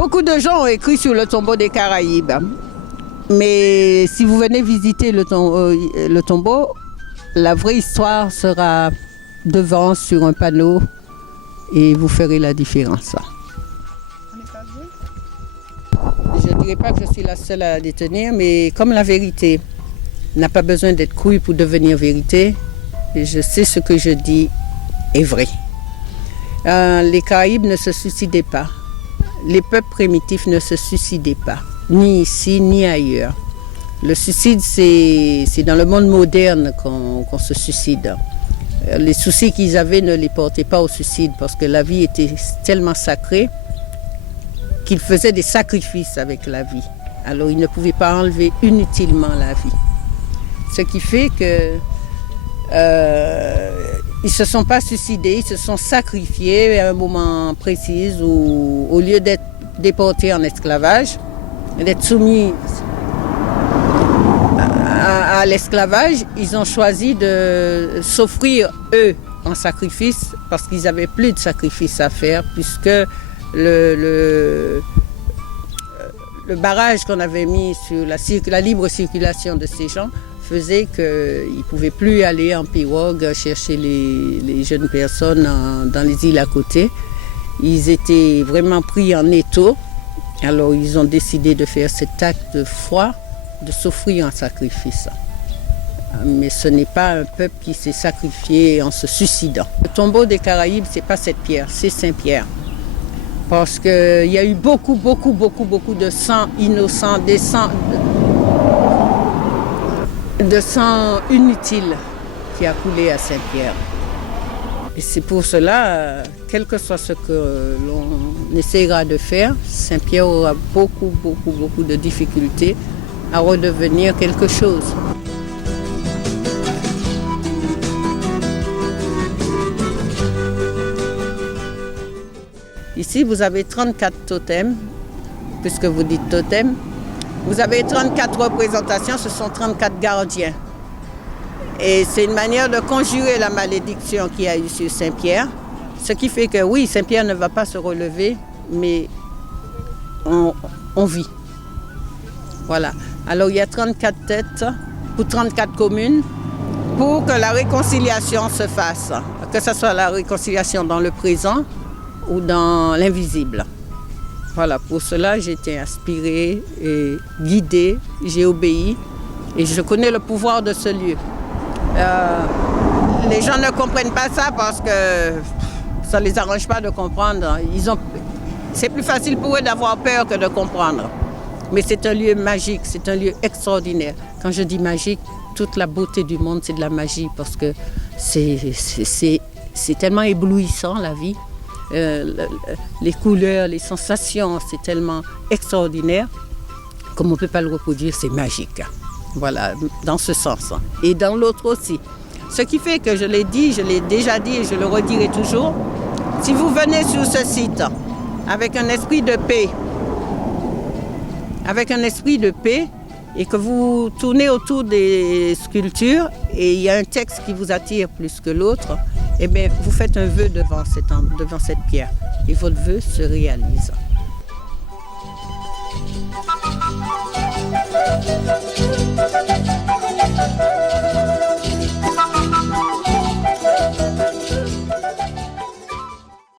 Beaucoup de gens ont écrit sur le tombeau des Caraïbes. Mais si vous venez visiter le tombeau, la vraie histoire sera devant sur un panneau et vous ferez la différence. Je ne dirais pas que je suis la seule à la détenir, mais comme la vérité n'a pas besoin d'être crue pour devenir vérité, je sais ce que je dis est vrai. Les Caraïbes ne se suicidaient pas. Les peuples primitifs ne se suicidaient pas, ni ici ni ailleurs. Le suicide, c'est dans le monde moderne qu'on se suicide. Les soucis qu'ils avaient ne les portaient pas au suicide parce que la vie était tellement sacrée qu'ils faisaient des sacrifices avec la vie. Alors ils ne pouvaient pas enlever inutilement la vie. Ce qui fait que ils ne se sont pas suicidés, ils se sont sacrifiés à un moment précis où, au lieu d'être déportés en esclavage, d'être soumis à l'esclavage, ils ont choisi de s'offrir eux en sacrifice parce qu'ils n'avaient plus de sacrifice à faire puisque le barrage qu'on avait mis sur la libre circulation de ces gens faisait qu'ils ne pouvaient plus aller en pirogue chercher les jeunes personnes dans les îles à côté. Ils étaient vraiment pris en étau. Alors ils ont décidé de faire cet acte de foi, de s'offrir en sacrifice. Mais ce n'est pas un peuple qui s'est sacrifié en se suicidant. Le tombeau des Caraïbes, ce n'est pas cette pierre, c'est Saint-Pierre. Parce qu'il y a eu beaucoup de sang innocent, de sang inutile qui a coulé à Saint-Pierre. Et c'est pour cela, quel que soit ce que l'on essaiera de faire, Saint-Pierre aura beaucoup de difficultés à redevenir quelque chose. Ici, vous avez 34 totems, puisque vous dites totem. Vous avez 34 représentations, ce sont 34 gardiens. Et c'est une manière de conjurer la malédiction qu'il y a eu sur Saint-Pierre. Ce qui fait que oui, Saint-Pierre ne va pas se relever, mais on vit. Voilà. Alors il y a 34 têtes pour 34 communes pour que la réconciliation se fasse. Que ce soit la réconciliation dans le présent ou dans l'invisible. Voilà, pour cela j'ai été inspirée et guidée, j'ai obéi et je connais le pouvoir de ce lieu. Les gens ne comprennent pas ça parce que ça ne les arrange pas de comprendre. C'est plus facile pour eux d'avoir peur que de comprendre. Mais c'est un lieu magique, c'est un lieu extraordinaire. Quand je dis magique, toute la beauté du monde, c'est de la magie parce que c'est tellement éblouissant la vie. Les couleurs, les sensations, c'est tellement extraordinaire comme on ne peut pas le reproduire, c'est magique. Voilà, dans ce sens. Et dans l'autre aussi. Ce qui fait que je l'ai dit, je l'ai déjà dit et je le redirai toujours, si vous venez sur ce site avec un esprit de paix, et que vous tournez autour des sculptures et il y a un texte qui vous attire plus que l'autre, eh bien, vous faites un vœu devant cette pierre et votre vœu se réalise.